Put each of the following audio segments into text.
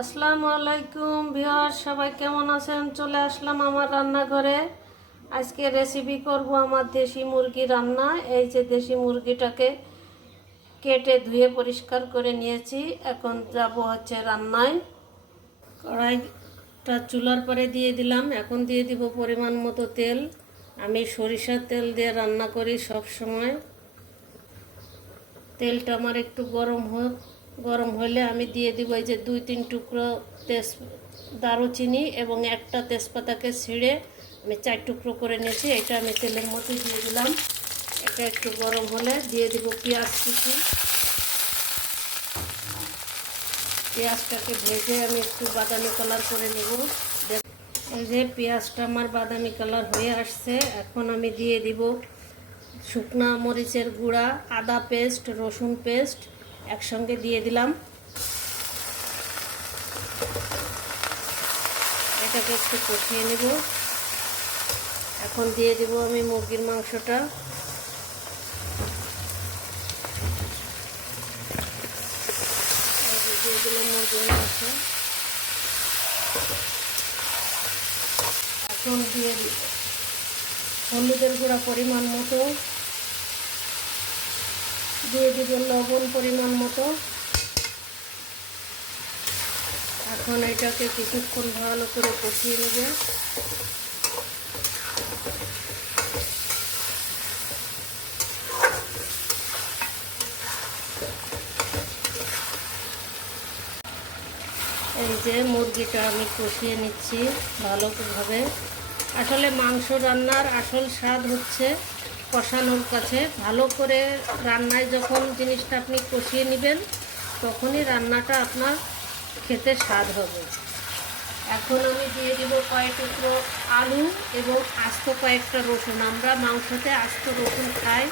আসসালামু আলাইকুম বিহার সবাই কেমন আছেন? চলে আসলাম আমার রান্নাঘরে। আজকে রেসিপি করব আমার দেশি মুরগি রান্না। এই যে দেশি মুরগিটাকে কেটে ধুয়ে পরিষ্কার করে নিয়েছি। এখন যাব হচ্ছে রান্নায়। কড়াইটা চুলার পরে দিয়ে দিলাম। এখন দিয়ে দিব পরিমাণ মতো তেল। আমি সরিষার তেল দিয়ে রান্না করি সব সময় তেলটা আমার একটু গরম হোক। গরম হলে আমি দিয়ে দিব এই যে দুই তিন টুকরো তেজ দারুচিনি এবং একটা তেজপাতাকে ছিঁড়ে আমি চার টুকরো করে নিয়েছি। এটা আমি তেলের মধ্যে দিয়ে দিলাম। এটা একটু গরম হলে দিয়ে দিব পেঁয়াজ কুচি। পেঁয়াজটাকে ভেজে আমি একটু বাদামি কালার করে নেব। এই যে পেঁয়াজটা আমার বাদামি কালার হয়ে আসছে, এখন আমি দিয়ে দিব শুকনা মরিচের গুঁড়া, আদা পেস্ট, রসুন পেস্ট একসঙ্গে দিয়ে দিলাম। এটাকে একটু কষিয়ে নেব। এখন দিয়ে দিব আমি মুরগির মাংসটা। দিয়ে দিলাম মুরগির মাংস। এখন দিয়ে হলুদের গুঁড়া পরিমাণ মতো। দিয়ে দিব লবণ পরিমাণ মতো। এখন এটাকে কিছুক্ষণ ভালো করে কষিয়ে নেবে। এই যে মুরগিটা আমি কষিয়ে নিচ্ছি ভালোভাবে আসলে মাংস রান্নার আসল স্বাদ হচ্ছে কষানোর কাছে ভালো করে রান্নায় যখন জিনিসটা আপনি কষিয়ে নেবেন, তখনই রান্নাটা আপনার খেতে স্বাদ হবে। এখন আমি দিয়ে দিব কয়েক টুকরো আলু এবং আস্ত কয়েকটা রসুন। আমরা মাংসতে আস্ত রসুন খাই।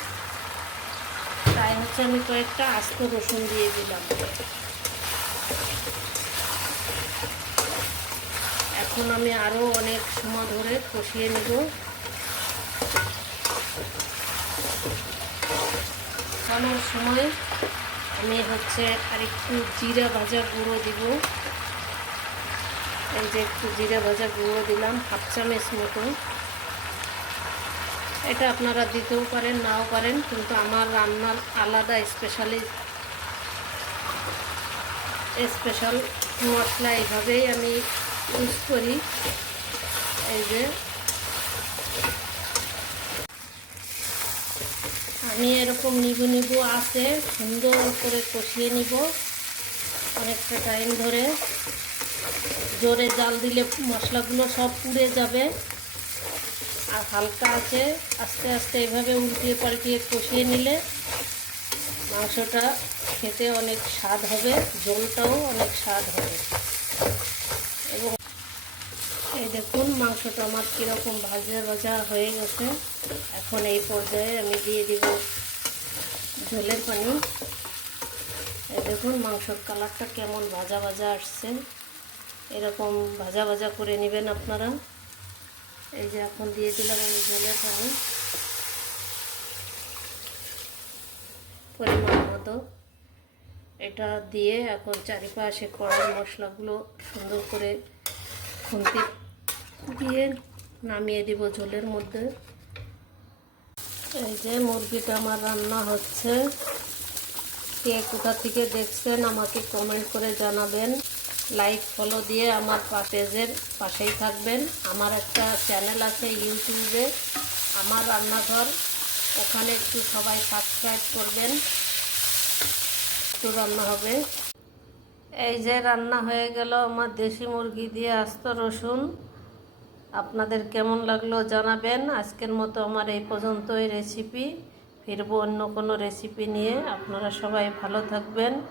তাই হচ্ছে আমি কয়েকটা আস্ত রসুন দিয়ে দিলাম। এখন আমি আরও অনেক সময় ধরে কষিয়ে নেব। কষানোর সময় আমি হচ্ছে আরেকটু জিরা ভাজা গুঁড়ো দিব। এই যে একটু জিরা ভাজা গুঁড়ো দিলাম, হাফ চামচ মতো এটা আপনারা দিতেও পারেন, নাও পারেন, কিন্তু আমার রান্নার আলাদা স্পেশালি স্পেশাল মশলা এইভাবেই আমি ইউজ করি। এই যে আমি এরকম নিবু নিবু আছে, সুন্দর করে কষিয়ে নিব। অনেকটা টাইম ধরে জোরে জাল দিলে মশলাগুলো সব পুড়ে যাবে। আর হালকা আছে, আস্তে আস্তে এভাবে উল্টিয়ে পাল্টিয়ে কষিয়ে নিলে মাংসটা খেতে অনেক স্বাদ হবে জলটাও অনেক স্বাদ হবে। এই দেখুন, মাংসটা আমার কীরকম ভাজা ভাজা হয়ে গেছে। এখন এই পর্যায়ে আমি দিয়ে দিব ঝোলের পানি। এই দেখুন, মাংসর কালারটা কেমন ভাজা ভাজা আসছে। এরকম ভাজা ভাজা করে নেবেন আপনারা। এই যে এখন দিয়ে দিলাম আমি ঝোলের পানি। পরিমাণ মতো। এটা দিয়ে এখন চারিপাশে কড়াই মশলাগুলো সুন্দর করে খুন্তি দিয়ে নামিয়ে দিব ঝোলের মধ্যে। এই যে মুরগিটা আমার রান্না হচ্ছে। কে কোথা থেকে দেখছেন আমাকে কমেন্ট করে জানাবেন। লাইক ফলো দিয়ে আমার পেজের পাশেই থাকবেন। আমার একটা চ্যানেল আছে ইউটিউবে আমার রান্নাঘর। ওখানে একটু সবাই সাবস্ক্রাইব করবেন। একটু রান্না হবে। এই যে রান্না হয়ে গেল আমার দেশি মুরগি দিয়ে আস্ত রসুন। আপনাদের কেমন লাগল জানাবেন। আজকের মতো আমার এই পর্যন্তই রেসিপি ফিরবো অন্য কোনো রেসিপি নিয়ে। আপনারা সবাই ভালো থাকবেন।